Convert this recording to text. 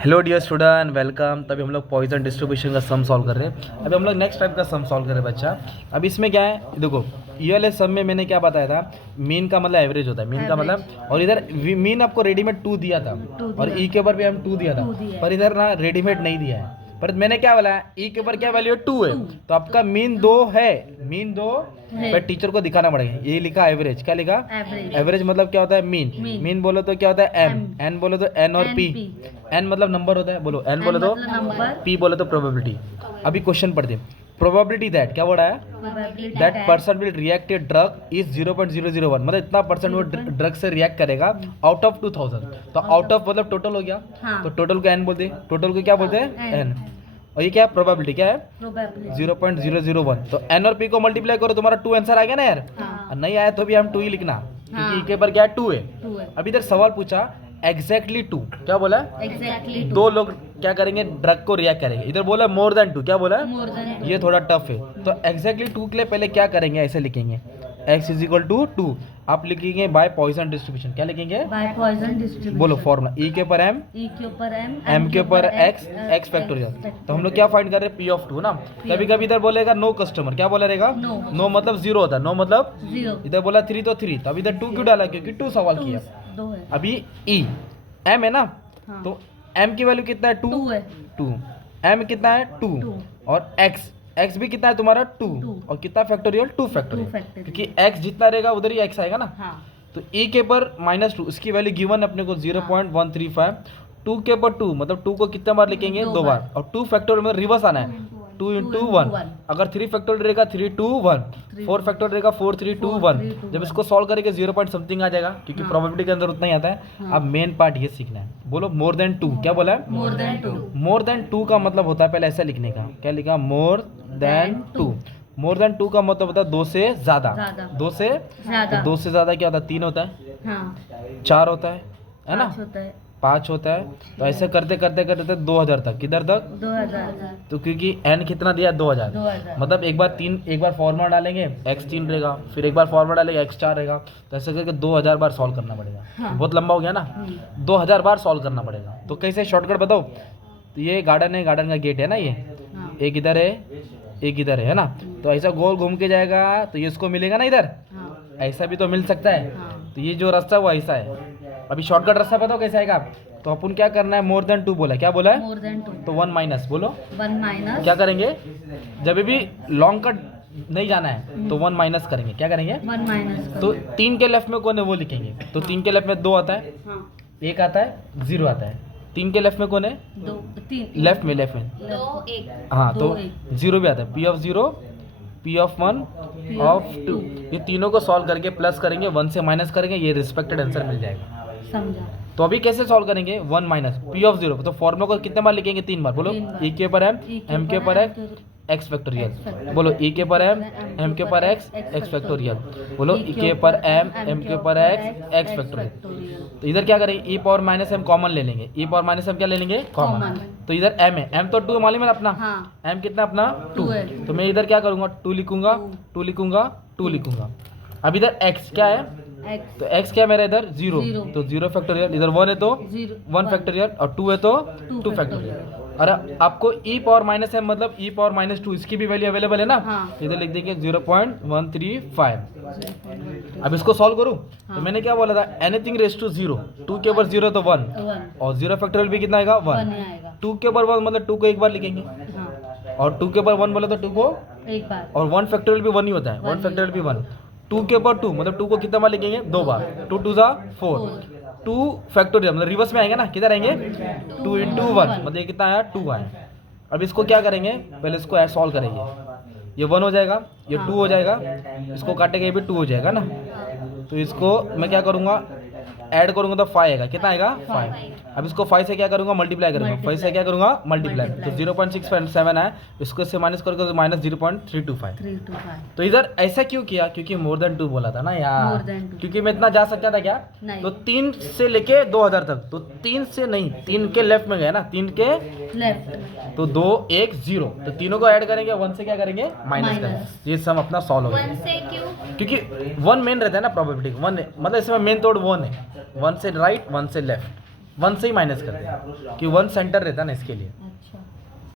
Hello dear student, welcome. तभी हम लोग पॉइजन डिस्ट्रीब्यूशन का सम सॉल्व कर रहे हैं। अभी हम लोग नेक्स्ट टाइप का सम सॉल्व कर रहे हैं बच्चा। अब इसमें क्या है, देखो ये वाले सम में मैंने क्या बताया था, मीन का मतलब एवरेज होता है, मीन का मतलब। और इधर मीन आपको रेडीमेड 2 दिया था और ई के ऊपर भी हम 2 दिया था, पर इधर ना रेडीमेड नहीं दिया है। पर मैंने क्या बोला, ई के ऊपर क्या वैल्यू है, 2 है, तो आपका मीन 2 है, मीन 2 पर टीचर को दिखाना पड़ेगा। ये लिखा एवरेज, क्या लिखा एवरेज मतलब क्या होता है, मीन। मीन बोलो तो क्या होता है एम, एन बोलो तो एन और पी। एन मतलब नंबर होता है, बोलो एन बोलो तो पी बोलो तो प्रोबेबिलिटी। अभी क्वेश्चन पढ़ते हैं। प्रोबेबिलिटी दैट क्या बोला है, that person will react a drug is 0.001, मतलब इतना परसेंट वो ड्रग से रिएक्ट करेगा आउट ऑफ 2000। तो आउट ऑफ मतलब टोटल हो गया, तो टोटल को एन बोलते हैं, टोटल को क्या बोलते हैं एन। और ये क्या है, प्रोबेबिलिटी क्या है 0.001। तो एन और पी को मल्टीप्लाई करो, तुम्हारा 2 आंसर आ गया ना यार। और नहीं आया तो भी हम 2 ही लिखना, क्योंकि ई के पर क्या है 2 है। अभी इधर सवाल पूछा एग्जैक्टली 2, क्या बोला एग्जैक्टली दो लोग क्या करेंगे, ड्रग को रिएक्ट करेंगे। इधर बोला मोर देन 2, क्या बोला ये थोड़ा टफ है। तो एग्जैक्टली 2 के लिए पहले क्या करेंगे, ऐसे लिखेंगे x इज इक्वल टू 2, आप लिखेंगे बाय पॉइजन डिस्ट्रीब्यूशन। क्या लिखेंगे, बाय पॉइजन डिस्ट्रीब्यूशन। बोलो फॉर्मूला ई के ऊपर एम, ई के ऊपर एम, एम के ऊपर एक्स, एक्स फैक्टोरियल। तो हम लोग क्या फाइंड कर रहे हैं, पी ऑफ 2 ना। कभी कभी इधर बोलेगा नो कस्टमर, क्या बोला रहेगा नो मतलब 0 होता है, नो मतलब 0। इधर बोला 3 तो 3, तो अभी इधर 2 क्यों डाला, क्योंकि 2 सवाल किया। 2 है अभी ई एम है ना, तो एम की वैल्यू कितना है 2 है, 2 एम कितना है 2 और एक्स, एक्स भी कितना है तुम्हारा 2 और कितना फैक्टोरियल 2 फैक्टोरियल, क्योंकि एक्स जितना रहेगा उधर ही एक्स आएगा ना। तो ई के पर -2, इसकी वैल्यू गिवन अपने को 0.135। 2 के पर 2 मतलब 2 को कितने बार लिखेंगे, 2 बार। और 2 फैक्टोरियल में रिवर्स आना है, 2 × 1। अगर 3 फैक्टोरियल रहेगा 3 2 1, 4 फैक्टोरियल रहेगा 4 3 2 1। जब इसको सॉल्व करेंगे 0 पॉइंट समथिंग आ जाएगा, क्योंकि प्रोबेबिलिटी के अंदर उतना ही आता है। अब मेन पार्ट ये सीखना है, बोलो मोर देन 2, क्या बोला है मोर देन 2। मोर देन 2 का मतलब होता है, पहले ऐसा लिखने का, क्या लिखा मोर देन 2। मोर देन 2 का मतलब होता है 2 से ज्यादा, 2 से ज्यादा। 2 से ज्यादा क्या होता है, 3 होता है, 4 होता है ना, 5 होता है। तो ऐसे करते करते करते 2000 तक, किधर तक 2000। तो क्योंकि n कितना दिया 2000, मतलब एक बार फॉर्मूला डालेंगे x 3 रहेगा, फिर एक बार फॉर्मूला डालेंगे x 4 रहेगा। तो ऐसे करके 2000 बार सॉल्व करना पड़ेगा। तो बहुत लंबा हो गया ना, 2000 बार सॉल्व करना पड़ेगा। तो कैसे शॉर्टकट बताओ, तो ये गार्डन है, गार्डन का गेट है ना, ये एक इधर है एक इधर है ना। तो ऐसा गोल घूम के जाएगा तो ये इसको मिलेगा ना इधर, ऐसा भी तो मिल सकता है। तो ये जो रास्ता है वो ऐसा है। अभी शॉर्टकट रास्ता बताओ कैसे आएगा। तो अपन क्या करना है, मोर देन 2 बोला, क्या बोला है मोर देन 2, तो 1 माइनस, बोलो 1 माइनस। क्या करेंगे, जब भी लॉन्ग कट नहीं जाना है तो 1 माइनस करेंगे, क्या करेंगे 1 माइनस। तो 3 के लेफ्ट में कौन है वो लिखेंगे। तो 3 के लेफ्ट में 2 आता है, 1 आता है, 0 आता है। 3 के लेफ्ट में कौन है, 2 3 लेफ्ट में 2 1, हाँ, तो 0 भी आता है, P of 0, P of 1 of 2। ये तीनों को सॉल्व करके प्लस करेंगे, 1 से माइनस करेंगे, ये रिस्पेक्टेड आंसर मिल जाएगा। समझा। तो अभी कैसे सॉल्व करेंगे, 1 माइनस P ऑफ 0, तो फॉर्मूला को कितने बार लिखेंगे, 3 बार। बोलो ई के पर एम के पर एक्स फैक्टोरियल। बोलो ई के पर एम के पर एक्स फैक्टोरियल। बोलो ई के पर एम के पर एक्स फैक्टोरियल। तो इधर क्या करेंगे, ई पावर माइनस एम कॉमन ले लेंगे, ई पावर माइनस एम क्या ले लेंगे, कॉमन। तो इधर एम है, एम तो 2 मालूम है अपना, एम कितना अपना 2। तो मैं इधर क्या करूँगा, 2 लिखूंगा, 2 लिखूंगा, 2 लिखूंगा। अब इधर x क्या है, तो x क्या है मेरा इधर 0, तो 0 फैक्टोरियल। इधर 1 है तो 1 फैक्टोरियल, और 2 है तो 2 फैक्टोरियल। और आपको e पावर माइनस है मतलब e पावर माइनस 2, इसकी भी वैल्यू अवेलेबल है ना। इधर लिख देंगे 0.135। अब इसको सॉल्व करूं तो मैंने क्या बोला था, एनीथिंग रेस टू 0, 2 के ऊपर 0 तो 1, और 0 फैक्टोरियल भी कितना आएगा 1। 2 के ऊपर 1 मतलब 2 को एक बार लिखेंगे, और 2 के ऊपर 1 बोले तो 2 को एक बार, और 1 फैक्टोरियल भी 1 ही होता है, 1 फैक्टोरियल भी 1। 2 के ऊपर 2 मतलब 2 को कितना बार लिखेंगे, 2 बार, 2 2 जा 4। 2 फैक्टोरियल मतलब रिवर्स में आएंगे ना, किधर आएंगे 2 × 1 मतलब ये कितना आया 2 आया। अब इसको क्या करेंगे, पहले इसको सॉल्व करेंगे, ये 1 हो जाएगा, ये 2 हो जाएगा, इसको काटेंगे ये भी 2 हो जाएगा ना। तो इसको मैं क्या करूँगा, ऐड करूँगा तो 5 आएगा, कितना आएगा 5। अब इसको 5 से क्या करूँगा, मल्टीप्लाई करूँगा, 5 से क्या करूँगा मल्टीप्लाई, तो 0.657 है, इसको इससे माइनस करोगे तो -0.325। तो इधर ऐसा क्यों किया, क्योंकि मोर देन 2 बोला था ना यार, क्योंकि मैं इतना जा सकता था क्या, तो 3 से लेके 2000 तक, तो 3 से नहीं, 3 के लेफ्ट में गए ना, 3 के लेफ्ट, तो 2 1 0, तो तीनों को ऐड करेंगे, 1 से क्या करेंगे माइनस करेंगे। ये सम अपना सॉल्व हो गया, क्योंकि 1 मेन रहता है ना प्रोबेबिलिटी, 1 मतलब इसमें मेन तोड़ 1 है, 1 से राइट 1 से लेफ्ट। वन से ही माइनस करते हैं कि वन सेंटर रहता है ना इसके लिए।